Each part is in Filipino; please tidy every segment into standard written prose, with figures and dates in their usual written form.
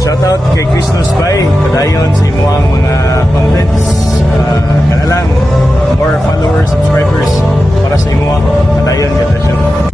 Shoutout kay Christmas Bay, padayon sa imo ang mga contents. Kana lang, more followers, subscribers para sa imo. Padayon, ganda siya.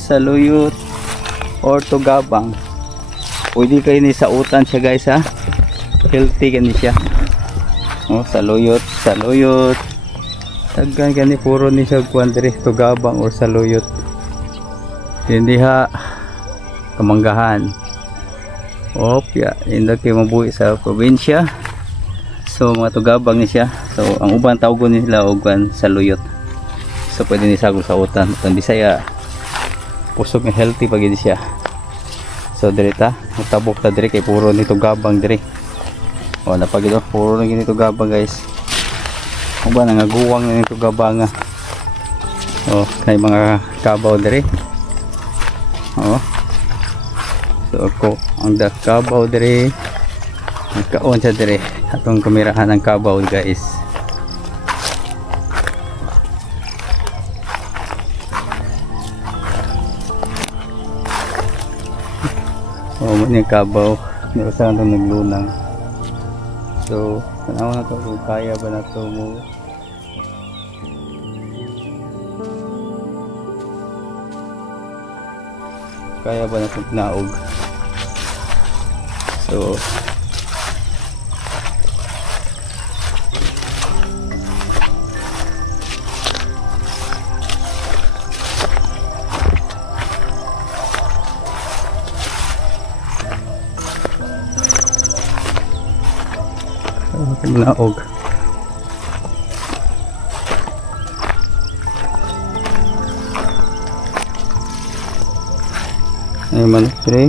Saluyot or Tugabang. Pwede kayo ni sa utan siya guys ha. Healthy gani siya. Oh, saluyot. Taggan gani puro ni siya kuan diri Tugabang or saluyot. Hindi ha kamanggahan. Opya, hindi kayo mabuhi sa probinsya. So mga Tugabang ni siya. So ang uban tawgon nila og kuan saluyot. So pwede ni sagol sa utan. Utan Bisaya. Pusog nga healthy pag siya. So diri ta, matabok ta diri kay puro ni Tugabang diri. O napag ito, puro na ganito Tugabang guys. O ba nangaguwang na nito Tugabang nga. O kay mga kabaw diri. O. So ako ang kabaw diri. Nagkaon siya diri. Atong kamerahan ng kabaw guys. O muna yung kabaw. Nilasahan itong naglunang. So tanaw na ito kung kaya ba na ito mo. Kaya ba na itong naog. So naog. Ay manok diri.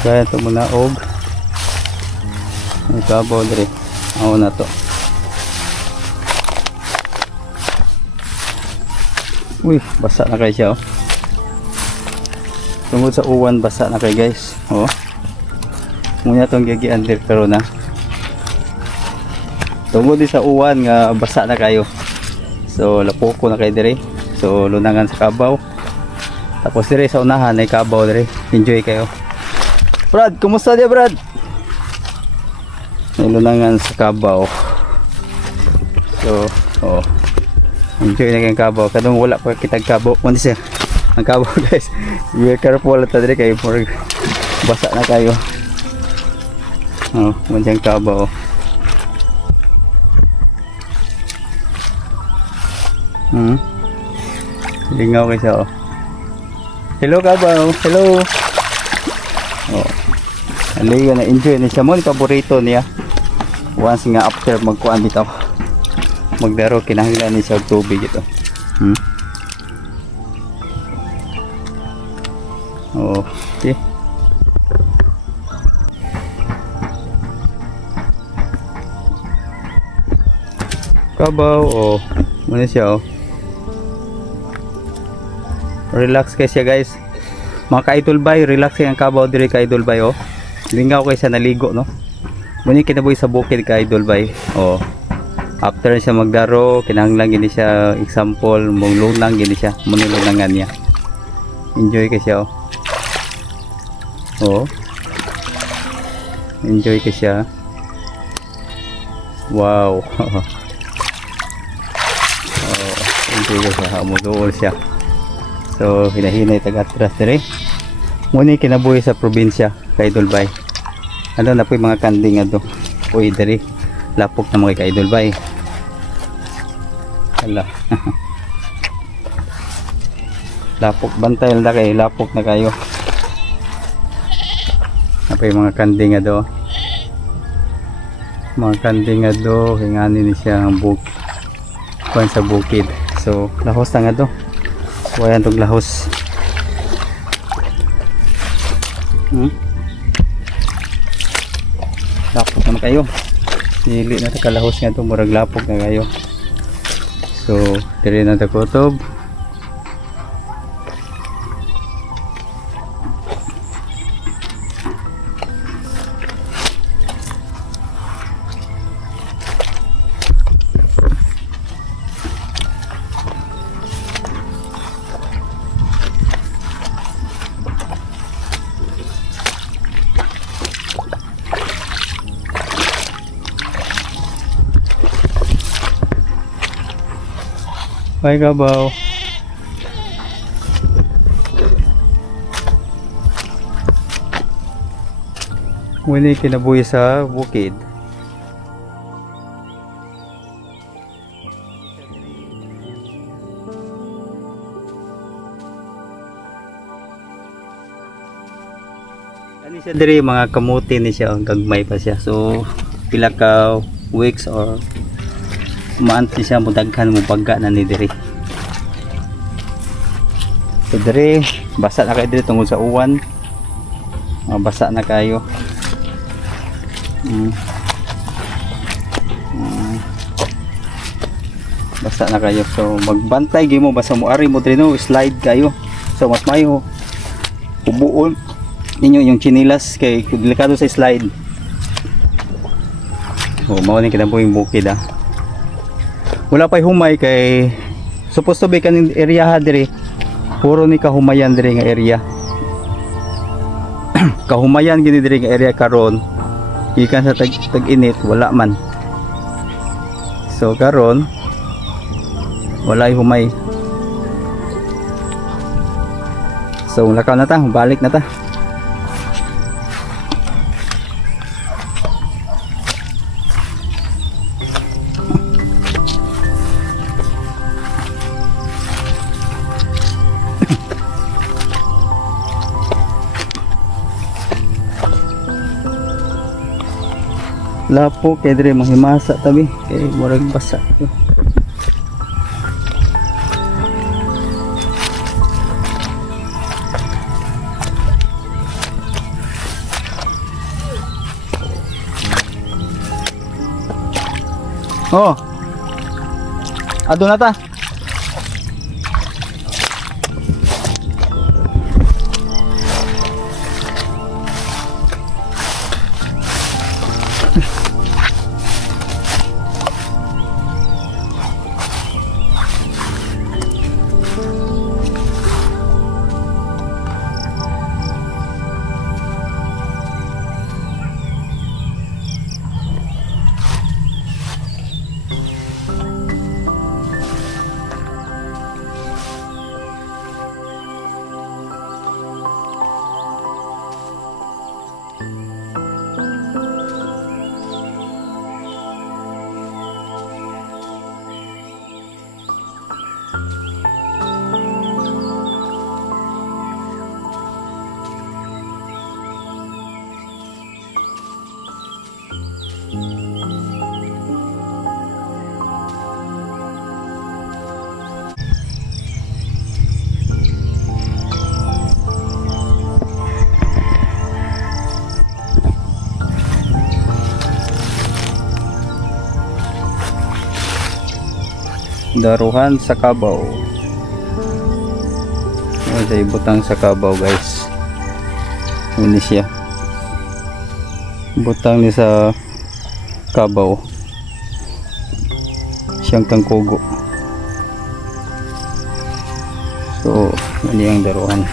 Kaya ito mo naog. Ay kabaw diri. Ako na to. Uy, basa na kayo siya oh. Tungkol sa uwan basa na kayo guys. Oh. Muna itong gigian diri pero na. Tungod din sa uwan nga basa na kayo. So lapoko na kayo dire. So lunangan sa kabaw. Tapos dire sa unahan ay kabaw dire. Enjoy kayo. Brad, kumusta dia Brad? May lunangan sa kabaw. So oh. Enjoy na kayong kabaw. Kadong wala pa kitag kabaw. Kundi siya. Ang kabaw guys. Be careful ta dire kayo for basa na kayo. Oh, manjang kabaw. Lingaw kayo siya oh. Hello kabaw, hello. Oh. Aliga na enjoy na siya mo, paborito niya. Once nga after magkuan dito. Magdaro kinahanglan ni siya og tubig ito. Oh, okay. Kabaw oh. Muna siya oh. Relax kayo siya guys. Mga ka-idol bay, relax kayo ang kabaw diri ka-idol bay oh. Lingaw kayo sa naligo no. Muna kinabuhi sa bukid ka-idol bay. Oh. After siya magdaro, kinahanglan gini siya example, mong lunang gini siya, muna lunangan niya. Enjoy kayo siya oh. Oh. Enjoy kayo siya. Wow. Oh, enjoy kayo siya, umuduol siya. So hinahinay tagatras dire. Muna kinabuhi sa probinsya ka-idol bay. Ano na po yung mga kanding ato. Uy dire. Lapok na mga ka-idol bay. Hala. Lapok bantay na kayo. Lapok na kayo. Ano po yung mga kanding ato. Mga kanding ato. Hinganin ni siya ang kuwan sa bukid. So lahos na nga to. Wayan itong lahos. Lapok naman kayo. Nili na ito kalahos nga ito. Murag lapok na kayo. So tiri na ito kutob. Bye Kabaw. Muli kinabuhi sa bukid. Ano siya diri, mga kamuti ni siya, gagmay pa siya. So pila ka weeks or month siya mo daghan mo pagga na ni diri. So diri basa na kayo diri tungod sa uwan. Basa na kayo. Basa na kayo. So magbantay gyud mo basta mo ari mo diri no, slide kayo. So mas mayo ubuon ninyo yung chinilas kay delikado sa slide. Mao ni kinabuhi yung bukid ah. Wala pa'y humay kay supposed to be kaning area ha diri. Puro ni kahumayan diri nga area. Kahumayan gini diri nga area karon. Gikan sa tag-init wala man. So karon walay humay. So lakaw na ta, balik na ta. Lapo kay dire mahimasa tabi kay murag basa. Oh. Ado na ta. Daruhan sa Kabaw. Ay butang sa Kabaw guys. Ini siya. Butang ni sa Kabaw. Siyang tangkugo. So, ini ang daruhan.